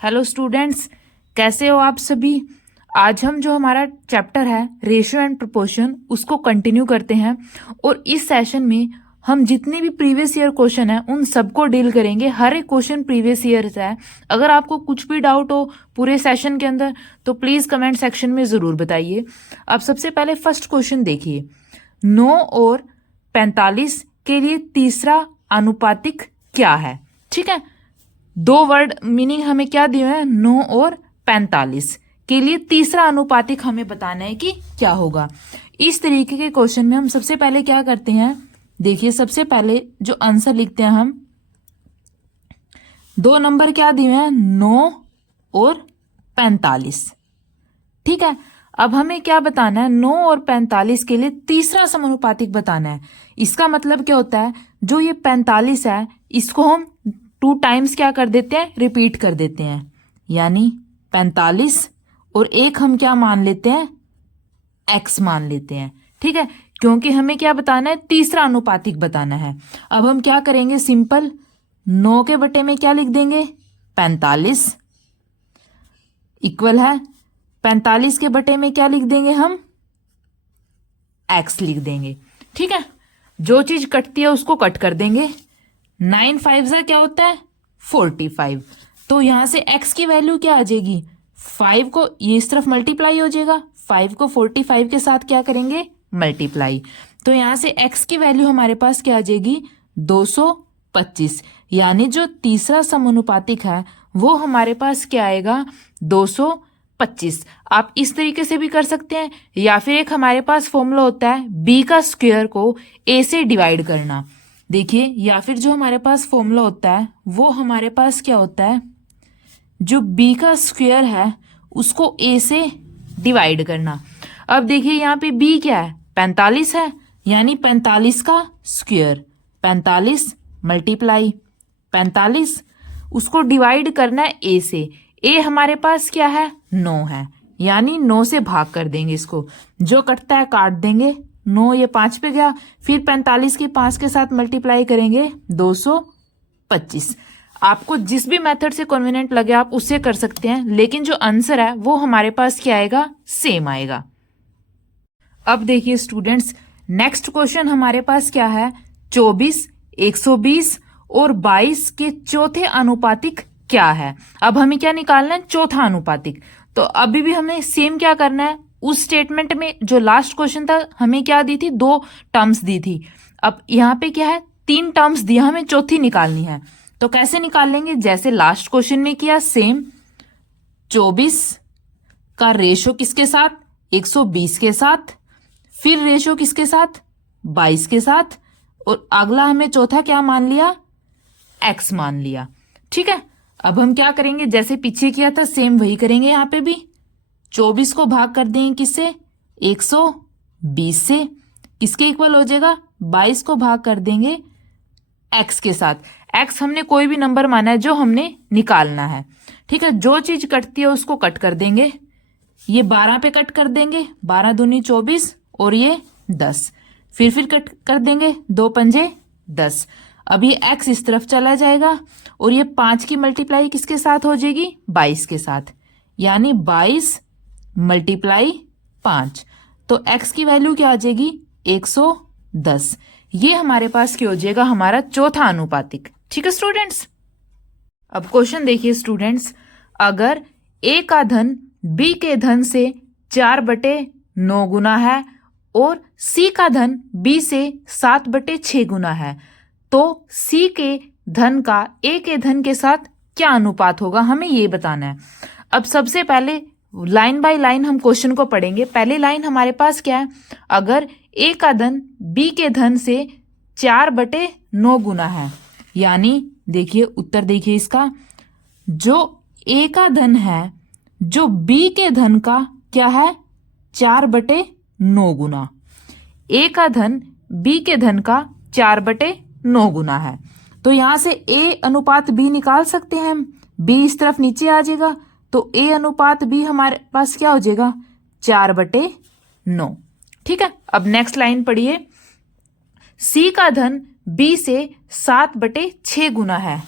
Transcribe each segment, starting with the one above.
Hello students, कैसे हो आप सभी। आज हम जो हमारा चैप्टर है रेशियो एंड प्रोपोर्शन उसको कंटिन्यू करते हैं और इस सेशन में हम जितने भी प्रीवियस ईयर क्वेश्चन है उन सबको डील करेंगे। हर एक क्वेश्चन प्रीवियस ईयर से है। अगर आपको कुछ भी डाउट हो पूरे सेशन के अंदर तो प्लीज कमेंट सेक्शन में जरूर बताइए। अब सबसे पहले फर्स्ट क्वेश्चन देखिए, 9 और 45 के लिए तीसरा अनुपातिक क्या है। ठीक है, दो वर्ड मीनिंग हमें क्या दिए हैं, 9 और 45 के लिए तीसरा अनुपातिक हमें बताना है कि क्या होगा। इस तरीके के क्वेश्चन में हम सबसे पहले क्या करते हैं, देखिए सबसे पहले जो आंसर लिखते हैं हम, दो नंबर क्या दिए हैं 9 और 45। ठीक है, अब हमें क्या बताना है, 9 और 45 के लिए तीसरा समानुपातिक बताना है। इसका मतलब क्या होता है, जो ये 45 है इसको हम 2 टाइम्स क्या कर देते हैं, रिपीट कर देते हैं, यानी 45 और एक हम क्या मान लेते हैं, x मान लेते हैं। ठीक है, क्योंकि हमें क्या बताना है, तीसरा अनुपातिक बताना है। अब हम क्या करेंगे, सिंपल 9 के बटे में क्या लिख देंगे 45 इक्वल है 45 के बटे में क्या लिख देंगे हम, x लिख देंगे। ठीक है, जो चीज कटती है उसको कट कर देंगे। 9 5 क्या होता है 45, तो यहां से x की वैल्यू क्या आ जाएगी, 5 को ये इस तरफ मल्टीप्लाई हो जाएगा, 5 को 45 के साथ क्या करेंगे मल्टीप्लाई, तो यहां से x की वैल्यू हमारे पास क्या आ जाएगी 225। यानी जो तीसरा समानुपातिक है वो हमारे पास क्या आएगा 225। आप इस तरीके से भी कर सकते हैं, या फिर एक हमारे पास फॉर्मूला होता है b का स्क्वायर को a से डिवाइड करना। देखिए, या फिर जो हमारे पास फॉर्मूला होता है वो हमारे पास क्या होता है, जो b का स्क्वायर है उसको a से डिवाइड करना। अब देखिए यहाँ पे b क्या है 45 है, यानी 45 का स्क्वायर, 45 मल्टीप्लाई 45, उसको डिवाइड करना है a से। a हमारे पास क्या है 9 है, यानी 9 से भाग कर देंगे इसको, जो कटता है काट देंगे, 9 ये 5 पे गया, फिर 45 की 5 के साथ मल्टीप्लाई करेंगे 225। आपको जिस भी मेथड से कन्वीनियंट लगे आप उससे कर सकते हैं, लेकिन जो आंसर है वो हमारे पास क्या आएगा, सेम आएगा। अब देखिए स्टूडेंट्स, नेक्स्ट क्वेश्चन हमारे पास क्या है, 24, 120 और 22 के चौथे अनुपातिक क्या है। अब हमें क्या निकालना है, चौथा अनुपातिक। तो अभी भी हमें सेम क्या करना है, उस स्टेटमेंट में जो लास्ट क्वेश्चन था हमें क्या दी थी, 2 टर्म्स दी थी। अब यहाँ पे क्या है 3 टर्म्स दिया, हमें चौथी निकालनी है। तो कैसे निकाल लेंगे, जैसे लास्ट क्वेश्चन में किया सेम, 24 का रेशो किसके साथ 120 के साथ, फिर रेशो किसके साथ 22 के साथ, और अगला हमें चौथा क्या मान लिया, x मान लिया। ठीक है, अब हम क्या करेंगे, जैसे पीछे किया था सेम वही करेंगे। यहाँ पे भी 24 को भाग कर देंगे किससे, 120 से, किसके इक्वल हो जाएगा, 22 को भाग कर देंगे x के साथ। x हमने कोई भी नंबर माना है जो हमने निकालना है। ठीक है, जो चीज कटती है उसको कट कर देंगे, ये 12 पे कट कर देंगे, 12 दूनी 24 और ये 10, फिर कट कर देंगे, 2 पंजे 10। अब ये x इस तरफ चला जाएगा और ये 5 की मल्टीप्लाई किसके साथ हो जाएगी, 22 के साथ, यानी 22 मल्टीप्लाई 5, तो x की वैल्यू क्या आ जाएगी 110। ये हमारे पास क्या हो जाएगा, हमारा चौथा अनुपातिक। ठीक है स्टूडेंट्स, अब क्वेश्चन देखिए स्टूडेंट्स, अगर a का धन b के धन से 4/9 गुना है और c का धन b से 7/6 गुना है, तो c के धन का a के धन के साथ क्या अनुपात होगा, हमें ये बताना है। अब सबसे पहले लाइन बाय लाइन हम क्वेश्चन को पढ़ेंगे। पहली लाइन हमारे पास क्या है, अगर a का धन b के धन से 4/9 गुना है, यानी देखिए उत्तर देखिए इसका, जो a का धन है जो b के धन का क्या है 4/9 गुना, a का धन b के धन का 4/9 गुना है, तो यहां से a अनुपात b निकाल सकते हैं हम। b इस तरफ नीचे आ जाएगा, तो a अनुपात b हमारे पास क्या हो जाएगा 4/9। ठीक है, अब नेक्स्ट लाइन पढ़िए, c का धन b से 7/6 गुना है,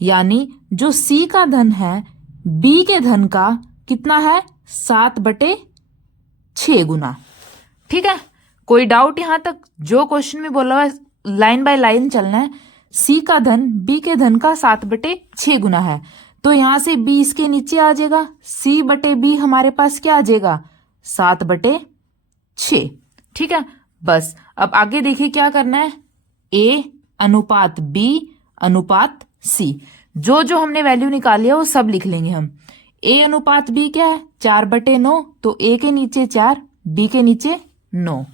यानी जो c का धन है बी के धन का कितना है 7/6 गुना। ठीक है, कोई डाउट यहां तक? जो क्वेश्चन में बोला हुआ है लाइन बाय लाइन चलना है। सी का धन बी के धन का 7/6 गुना है, तो यहां से बी इसके नीचे आ जाएगा, सी बटे बी हमारे पास क्या आ जाएगा 7/6। ठीक है, बस अब आगे देखिए क्या करना है, ए अनुपात बी अनुपात सी। जो जो हमने वैल्यू निकाली है वो सब लिख लेंगे हम। ए अनुपात बी क्या है 4/9, तो ए के नीचे 4, बी के नीचे 9।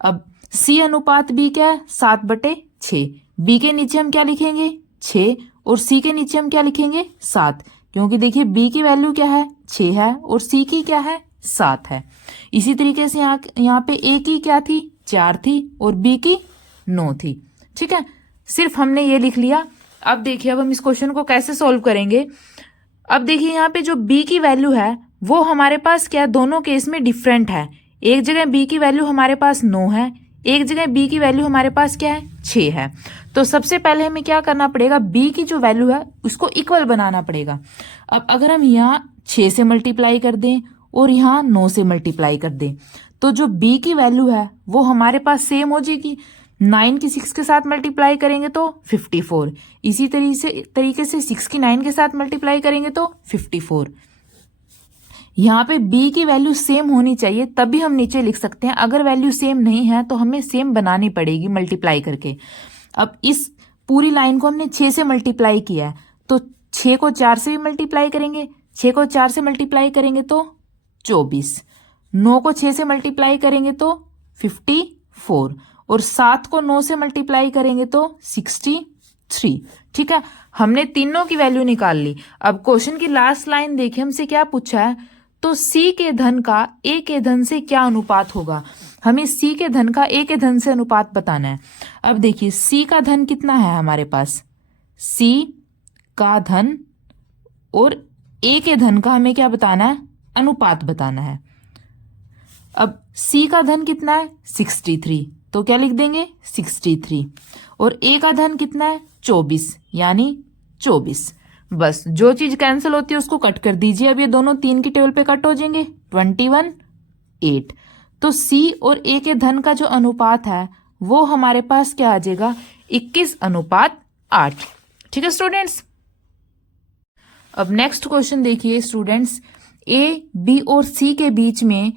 अब सी अनुपात बी क्या है 7/6, बी के नीचे हम क्या लिखेंगे 6 और सी के नीचे हम क्या लिखेंगे 7, क्योंकि देखिए बी की वैल्यू क्या है 6 है और सी की क्या है 7 है। इसी तरीके से यहाँ पे ए की क्या थी 4 थी और बी की 9 थी। ठीक है, सिर्फ हमने ये लिख लिया। अब देखिए अब हम इस क्वेश्चन को कैसे सॉल्व करेंगे। अब देखिए यहाँ पे जो b की वैल्यू है वो हमारे पास क्या दोनों केस में डिफरेंट है। एक जगह b की वैल्यू हमारे पास 9 है, एक जगह b की वैल्यू हमारे पास क्या है 6 है। तो सबसे पहले हमें क्या करना पड़ेगा, b की जो वैल्यू है उसको इक्वल बनाना पड़ेगा। अब अगर हम यहाँ 6 से मल्टीप्लाई कर दें और यहाँ 9 से मल्टीप्लाई कर दें तो जो b की वैल्यू है वो हमारे पास सेम हो जाएगी। 9 की 6 के साथ मल्टीप्लाई करेंगे तो 54, इसी तरीके से 6 की 9 के साथ मल्टीप्लाई करेंगे तो 54। यहाँ पे b की वैल्यू सेम होनी चाहिए तभी हम नीचे लिख सकते हैं। अगर वैल्यू सेम नहीं है तो हमें सेम बनानी पड़ेगी मल्टीप्लाई करके। अब इस पूरी लाइन को हमने 6 से मल्टीप्लाई किया है तो 6 को 4 से भी मल्टीप्लाई करेंगे, 6 को 4 से मल्टीप्लाई करेंगे तो 24, 9 को 6 से मल्टीप्लाई करेंगे तो 54 और 7 को 9 से मल्टीप्लाई करेंगे तो 63। ठीक है, हमने तीनों की वैल्यू निकाल ली। अब क्वेश्चन की लास्ट लाइन देखिए, हमसे क्या पूछा है, तो सी के धन का ए के धन से क्या अनुपात होगा। हमें सी के धन का ए के धन से अनुपात बताना है। अब देखिए सी का धन कितना है हमारे पास, सी का धन और ए के धन का हमें क्या बताना है, अनुपात बताना है। अब सी का धन कितना है 63, तो क्या लिख देंगे 63 और ए का धन कितना है 24 यानी 24। बस जो चीज कैंसिल होती है उसको कट कर दीजिए। अब ये दोनों 3 की टेबल पे कट हो जाएंगे, 21 8। तो सी और ए के धन का जो अनुपात है वो हमारे पास क्या आ जाएगा 21:8। ठीक है स्टूडेंट्स। अब नेक्स्ट क्वेश्चन देखिए स्टूडेंट्स, ए बी और सी के बीच में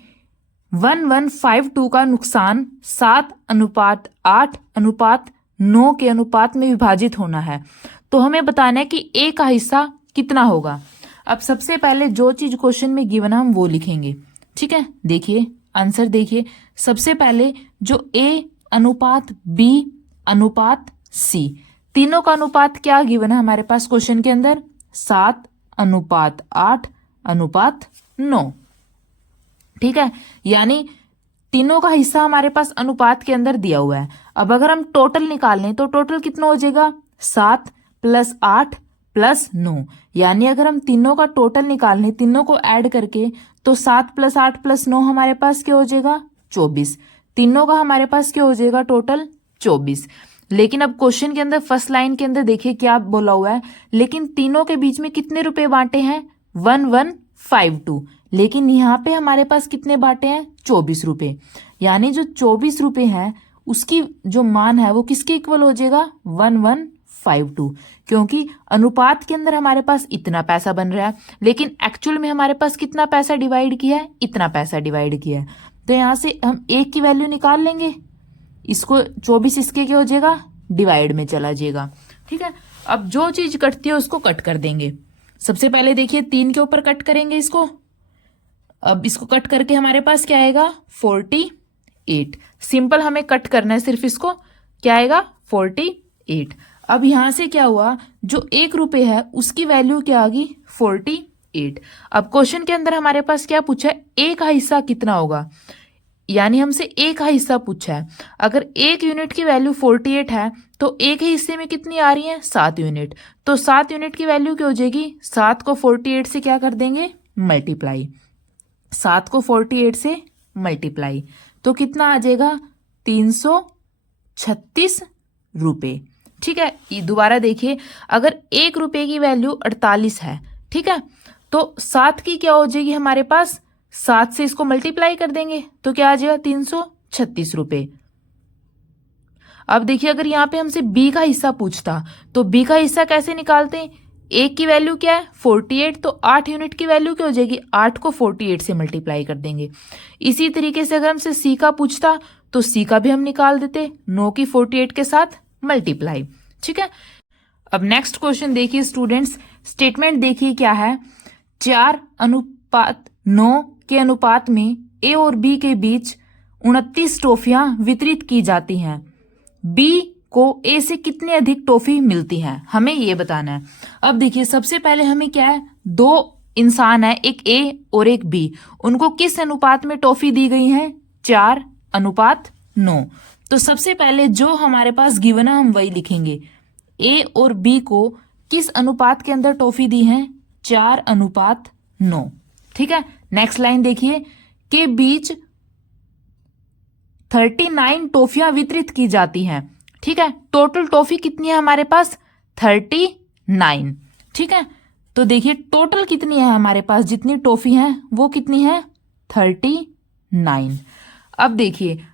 1152 का नुकसान 7:8:9 के अनुपात में विभाजित होना है। तो हमें बताना है कि ए का हिस्सा कितना होगा। अब सबसे पहले जो चीज क्वेश्चन में गिवन है हम वो लिखेंगे। ठीक है, देखिए आंसर देखिए। सबसे पहले जो ए अनुपात बी अनुपात सी, तीनों का अनुपात क्या गिवन है हमारे पास क्वेश्चन के अंदर 7:8:9। ठीक है, यानी तीनों का हिस्सा हमारे पास अनुपात के अंदर दिया हुआ है। अब अगर हम टोटल निकाल लें तो टोटल कितना हो जाएगा 7 + 8 + 9, यानी अगर हम तीनों का टोटल निकाल लें तीनों को ऐड करके तो 7 + 8 + 9 हमारे पास क्या हो जाएगा 24। तीनों का हमारे पास क्या हो जाएगा टोटल 24। लेकिन अब क्वेश्चन के अंदर फर्स्ट लाइन के अंदर देखिए क्या बोला हुआ है, लेकिन तीनों के बीच में कितने रुपए बांटे हैं 1152, लेकिन यहाँ पे हमारे पास कितने बांटे हैं 24 रुपए। यानी जो 24 रुपए हैं उसकी जो मान है वो किसके इक्वल हो जाएगा 1152, क्योंकि अनुपात के अंदर हमारे पास इतना पैसा बन रहा है लेकिन एक्चुअल में हमारे पास कितना पैसा डिवाइड किया है, इतना पैसा डिवाइड किया है। तो यहाँ से हम एक की वैल्यू निकाल लेंगे, इसको 24 इसके क्या हो जाएगा डिवाइड में चला जाएगा। ठीक है, अब जो चीज कटती है उसको कट कर देंगे। सबसे पहले देखिए 3 के ऊपर कट करेंगे इसको। अब इसको कट करके हमारे पास क्या आएगा 48। सिंपल हमें कट करना है सिर्फ इसको, क्या आएगा 48। अब यहां से क्या हुआ, जो 1 रुपए है उसकी वैल्यू क्या आ गई 48। अब क्वेश्चन के अंदर हमारे पास क्या पूछा है, ए का हिस्सा कितना होगा, यानी हमसे ए का हिस्सा पूछा है। अगर 1 यूनिट की वैल्यू 48 है तो ए के हिस्से में कितनी आ रही है 7 यूनिट। तो 7 यूनिट की वैल्यू क्या हो जाएगी, 7 को 48 से क्या कर देंगे मल्टीप्लाई, 7 को 48 से मल्टीप्लाई तो कितना आ जाएगा 336 रुपए। ठीक है, दोबारा देखिए, अगर 1 रुपए की वैल्यू 48 है, ठीक है, तो 7 की क्या हो जाएगी हमारे पास, 7 से इसको मल्टीप्लाई कर देंगे तो क्या आ जाएगा 336 रुपए। अब देखिए अगर यहाँ पे हमसे बी का हिस्सा पूछता तो बी का हिस्सा कैसे निकालते हैं, ए की वैल्यू क्या है 48, तो 8 यूनिट की वैल्यू क्या हो जाएगी, 8 को 48 से मल्टीप्लाई कर देंगे। इसी तरीके से अगर हमसे सी का पूछता तो सी का भी हम निकाल देते, 9 की 48 के साथ मल्टीप्लाई। ठीक है, अब नेक्स्ट क्वेश्चन देखिए स्टूडेंट्स, स्टेटमेंट देखिए क्या है, 4:9 के अनुपात में ए और बी के बीच 29 टॉफियां वितरित की जाती हैं, बी को ए से कितनी अधिक टॉफी मिलती है, हमें ये बताना है। अब देखिए सबसे पहले हमें क्या है, दो इंसान है, एक ए और एक बी, उनको किस अनुपात में टॉफी दी गई है, 4:9। तो सबसे पहले जो हमारे पास गिवन है हम वही लिखेंगे, ए और बी को किस अनुपात के अंदर टॉफी दी है, 4:9। ठीक है, नेक्स्ट लाइन देखिए, के बीच 39 टॉफियां वितरित की जाती हैं। ठीक है, टोटल टॉफी कितनी है हमारे पास, 39। ठीक है, तो देखिए टोटल कितनी है हमारे पास, जितनी टॉफी है वो कितनी है, 39। अब देखिए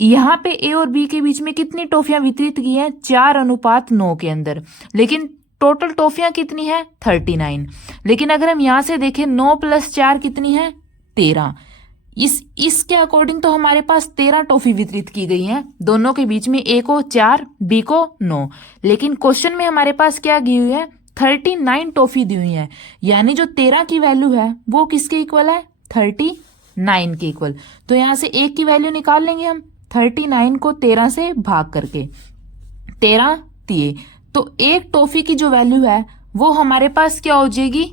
यहां पे ए और बी के बीच में कितनी टॉफियां वितरित की है, 4:9 के अंदर, लेकिन टोटल टॉफियां कितनी है, 39। लेकिन अगर हम यहां से देखें 9 + 4 कितनी है, 13। इसके अकॉर्डिंग तो हमारे पास 13 टॉफी वितरित की गई हैं, दोनों के बीच में, ए को 4 बी को 9। लेकिन क्वेश्चन में हमारे पास क्या दी हुई है, 39 टॉफी दी हुई है, यानी जो 13 की वैल्यू है वो किसके इक्वल है, 39 के इक्वल। तो यहां से एक की वैल्यू निकाल लेंगे हम, 39 को 13 से भाग करके, 13 तिये, तो एक टॉफी की जो वैल्यू है वो हमारे पास क्या हो जाएगी,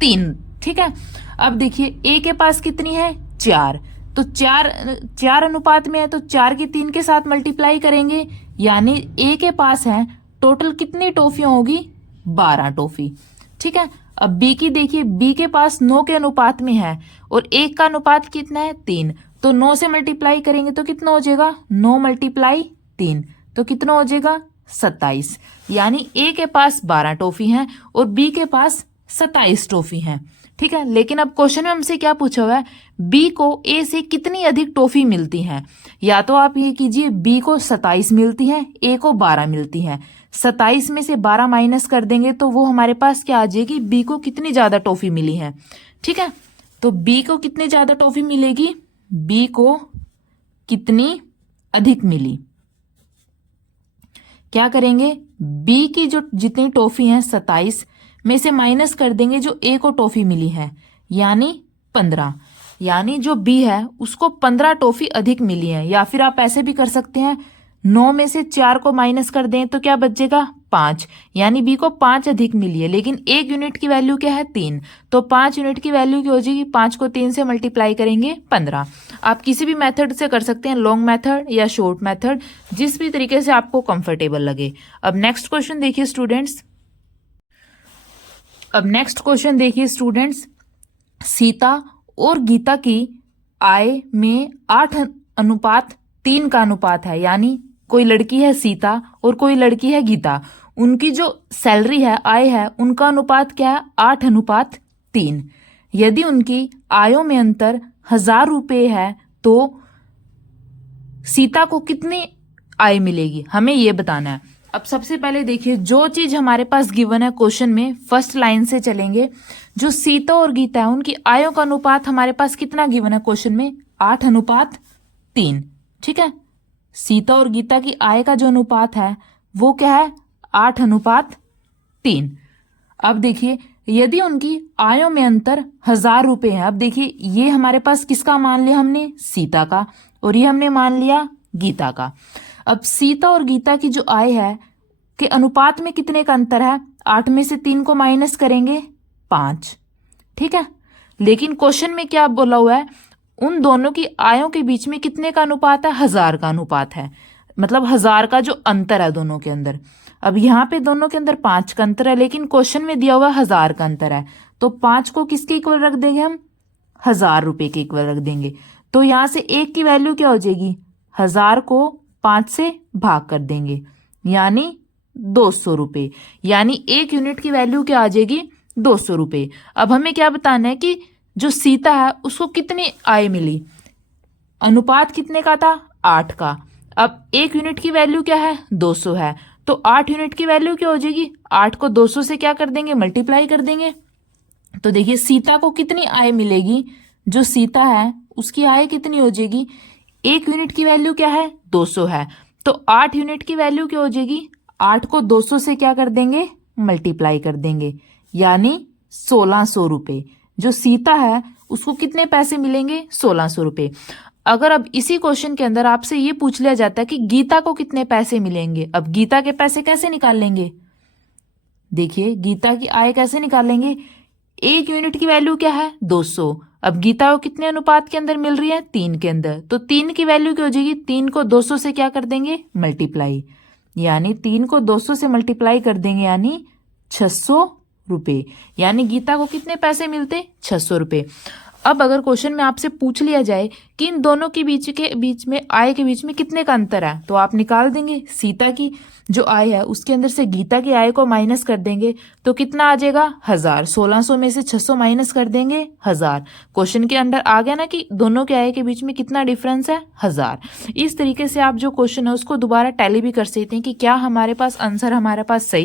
3। ठीक है, अब देखिए ए के पास कितनी है, 4, तो 4 अनुपात में है, तो 4 की 3 के साथ मल्टीप्लाई करेंगे, यानी ए के पास है टोटल कितनी टॉफियां होगी, 12 टॉफी। ठीक है, अब बी की देखिए, बी के पास 9 के अनुपात में है और 1 का अनुपात कितना है, 3, तो 9 से मल्टीप्लाई करेंगे तो कितना हो जाएगा, 9 × 3, तो कितना हो जाएगा, 27। यानी ए के पास 12 टॉफी हैं और बी के पास 27 टॉफी हैं। ठीक है, लेकिन अब क्वेश्चन में हमसे क्या पूछा हुआ है, बी को ए से कितनी अधिक टॉफी मिलती हैं, या तो आप ये कीजिए बी को 27 मिलती है, ए को 12 मिलती है, 27 में से 12 माइनस कर देंगे तो वो हमारे पास क्या आ जाएगी, बी को कितनी ज्यादा टॉफी मिली है। ठीक है, तो बी को कितनी ज्यादा टॉफी मिलेगी, बी को कितनी अधिक मिली, क्या करेंगे, बी की जो जितनी टॉफी है 27 में से माइनस कर देंगे जो ए को टॉफी मिली है, यानी 15, यानी जो बी है उसको 15 टॉफी अधिक मिली है। या फिर आप ऐसे भी कर सकते हैं, 9 में से 4 को माइनस कर दें तो क्या बचेगा, 5, यानी बी को 5 अधिक मिली है, लेकिन 1 यूनिट की वैल्यू क्या है, 3, तो 5 यूनिट की वैल्यू क्या हो जाएगी, 5 को 3 से मल्टीप्लाई करेंगे 15। आप किसी भी मेथड से कर सकते हैं, लॉन्ग मेथड या शॉर्ट मेथड, जिस भी तरीके से आपको कंफर्टेबल लगे। अब नेक्स्ट क्वेश्चन देखिए स्टूडेंट्स, सीता और गीता की आय में 8:3 का अनुपात है, यानी कोई लड़की है सीता और कोई लड़की है गीता, उनकी जो सैलरी है, आय है, उनका अनुपात क्या है, 8:3। यदि उनकी आयों में अंतर 1000 रुपये है तो सीता को कितनी आय मिलेगी, हमें ये बताना है। अब सबसे पहले देखिए जो चीज हमारे पास गिवन है क्वेश्चन में, फर्स्ट लाइन से चलेंगे, जो सीता और गीता है उनकी आयों का अनुपात हमारे पास कितना गिवन है क्वेश्चन में, 8:3। ठीक है, सीता और गीता की आय का जो अनुपात है वो क्या है, 8:3। अब देखिए यदि उनकी आयों में अंतर 1000 रुपये है, अब देखिए ये हमारे पास किसका मान लिया हमने, सीता का, और ये हमने मान लिया गीता का। अब सीता और गीता की जो आय है के अनुपात में कितने का अंतर है, 8 में से 3 को माइनस करेंगे 5। ठीक है, लेकिन क्वेश्चन में क्या बोला हुआ है, उन दोनों की आयों के बीच में कितने का अनुपात है, 1000 का अनुपात है, मतलब 1000 का जो अंतर है दोनों के अंदर। अब यहाँ पे दोनों के अंदर 5 का अंतर है, लेकिन क्वेश्चन में दिया हुआ 1000 का अंतर है, तो 5 को किसके इक्वल रख देंगे हम, 1000 रुपये के इक्वल रख देंगे। तो यहाँ से एक की वैल्यू क्या हो जाएगी, 1000 को 5 से भाग कर देंगे, यानी 200 रुपये, यानी 1 यूनिट की वैल्यू क्या आ जाएगी, ₹200। अब हमें क्या बताना है कि जो सीता है उसको कितनी आय मिली। अनुपात कितने का था, 8 का। अब 1 यूनिट की वैल्यू क्या है, 200 है, तो 8 यूनिट की वैल्यू क्या हो जाएगी, 8 को 200 से क्या कर देंगे, मल्टीप्लाई कर देंगे। तो देखिए सीता को कितनी आय मिलेगी, जो सीता है उसकी आय कितनी हो जाएगी, 1 यूनिट की वैल्यू क्या है, 200 है, तो 8 यूनिट की वैल्यू क्या हो जाएगी, 8 को 200 से क्या कर देंगे, मल्टीप्लाई कर देंगे, यानी 1600 रुपये। जो सीता है उसको कितने पैसे मिलेंगे, 1600 रुपये। अगर अब इसी क्वेश्चन के अंदर आपसे ये पूछ लिया जाता है कि गीता को कितने पैसे मिलेंगे, अब गीता के पैसे कैसे निकाल लेंगे, देखिए गीता की आय कैसे निकालेंगे, 1 यूनिट की वैल्यू क्या है, 200। अब गीता को कितने अनुपात के अंदर मिल रही है, 3 के अंदर, तो 3 की वैल्यू क्या हो जाएगी, 3 को 200 से क्या कर देंगे, मल्टीप्लाई, यानी 3 को 200 से मल्टीप्लाई कर देंगे, यानी 600 रुपये। यानी गीता को कितने पैसे मिलते, 600 रुपये। अब अगर क्वेश्चन में आपसे पूछ लिया जाए कि इन दोनों के बीच में आय के बीच में कितने का अंतर है, तो आप निकाल देंगे, सीता की जो आय है उसके अंदर से गीता की आय को माइनस कर देंगे, तो कितना आ जाएगा, 1000। 1600 में से 600 माइनस कर देंगे, 1000। क्वेश्चन के अंदर आ गया ना कि दोनों के आय के बीच में कितना डिफरेंस है, 1000। इस तरीके से आप जो क्वेश्चन है उसको दोबारा टैली भी कर सकते हैं कि क्या हमारे पास आंसर हमारे पास सही